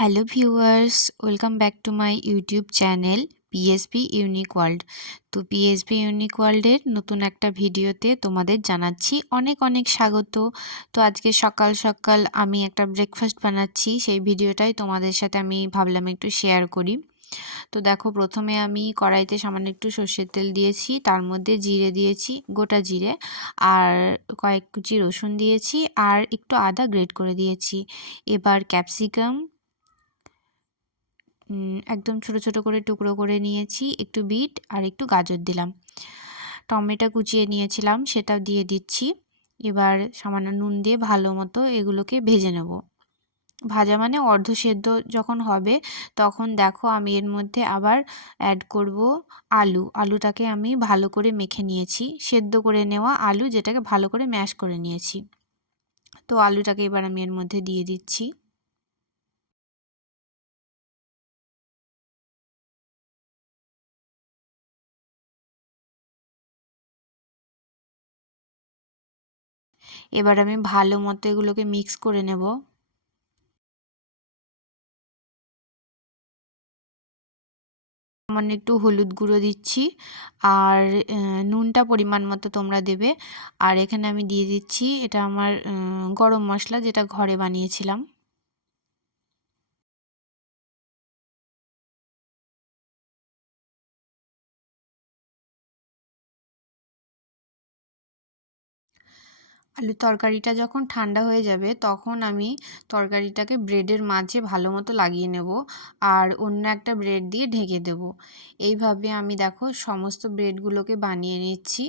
Hello viewers welcome back to my YouTube channel PSB unique world তো PSB unique ওয়ার্ল্ডের নতুন একটা ভিডিওতে তোমাদের জানাচ্ছি অনেক অনেক স্বাগত। তো আজকে সকাল সকাল আমি একটা ব্রেকফাস্ট বানাচ্ছি, সেই ভিডিওটাই তোমাদের সাথে আমি ভাবলাম একটু শেয়ার করি। তো দেখো, প্রথমে আমি কড়াইতে সামান্য একটু সর্ষের তেল দিয়েছি, তার মধ্যে জিরে দিয়েছি, গোটা জিরে, আর কয়েক কুচি রসুন দিয়েছি, আর একটু আদা গ্রেট করে দিয়েছি। এবার ক্যাপসিকাম একদম ছোট ছোট করে টুকরো করে নিয়েছি, একটু বিট আর একটু গাজর দিলাম। টমেটো কুচিয়ে নিয়েছিলাম সেটাও দিয়ে দিচ্ছি। এবার সামান্য নুন দিয়ে ভালো মতো এগুলোকে ভেজে নেব। ভাজা মানে অর্ধ সেদ্ধ যখন হবে, তখন দেখো আমি এর মধ্যে আবার অ্যাড করব আলু। আলুটাকে আমি ভালো করে মেখে নিয়েছি। সেদ্ধ করে নেওয়া আলু যেটাকে ভালো করে ম্যাশ করে নিয়েছি। তো আলুটাকে এবার আমি এর মধ্যে দিয়ে দিচ্ছি। এবার আমি ভালো মতো এগুলোকে মিক্স করে নেব। সামান্য একটু হলুদ গুঁড়ো দিচ্ছি আর নুনটা পরিমাণ মতো তোমরা দেবে। আর এখানে আমি দিয়ে দিচ্ছি এটা আমার গরম মশলা যেটা ঘরে বানিয়েছিলাম। আলুর তরকারিটা যখন ঠান্ডা হয়ে যাবে, তখন আমি তরকারিটাকে ব্রেডের মাঝে ভালো মতো লাগিয়ে নেব আর অন্য একটা ব্রেড দিয়ে ঢেকে দেব। এইভাবে আমি দেখো সমস্ত ব্রেডগুলোকে বানিয়ে নিচ্ছি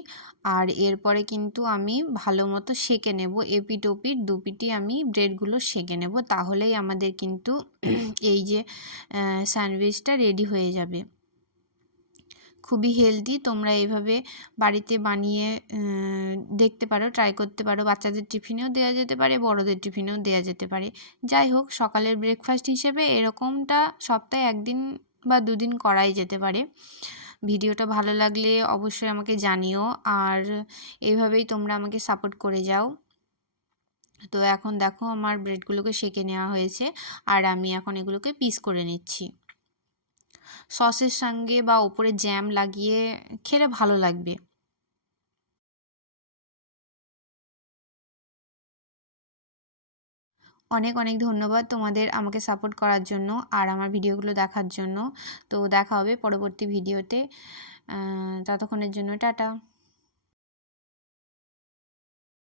আর এরপরে কিন্তু আমি ভালো মতো সেঁকে নেব এপিট ওপিট দুপিটি আমি ব্রেডগুলো সেঁকে নেব, তাহলেই আমাদের কিন্তু এই যে স্যান্ডউইচটা রেডি হয়ে যাবে। খুবই হেলদি তোমরা এইভাবে বাড়িতে বানিয়ে দেখতে পারো ট্রাই করতে পারো। বাচ্চাদের টিফিনেও দেওয়া যেতে পারে, বড়দের টিফিনেও দেওয়া যেতে পারে। যাই হোক, সকালের ব্রেকফাস্ট হিসেবে এরকমটা সপ্তাহে একদিন বা দুদিন করাই যেতে পারে। ভিডিওটা ভালো লাগলে অবশ্যই আমাকে জানিও, আর এইভাবেই তোমরা আমাকে সাপোর্ট করে যাও। তো এখন দেখো, আমার ব্রেডগুলোকে সেঁকে নেওয়া হয়েছে, আর আমি এখন এগুলোকে পিস করে নিচ্ছি। সসের সঙ্গে বা ওপরে জ্যাম লাগিয়ে খেলে ভালো লাগবে। অনেক অনেক ধন্যবাদ তোমাদের আমাকে সাপোর্ট করার জন্য আর আমার ভিডিওগুলো দেখার জন্য। তো দেখা হবে পরবর্তী ভিডিওতে। ততক্ষণের জন্য টাটা।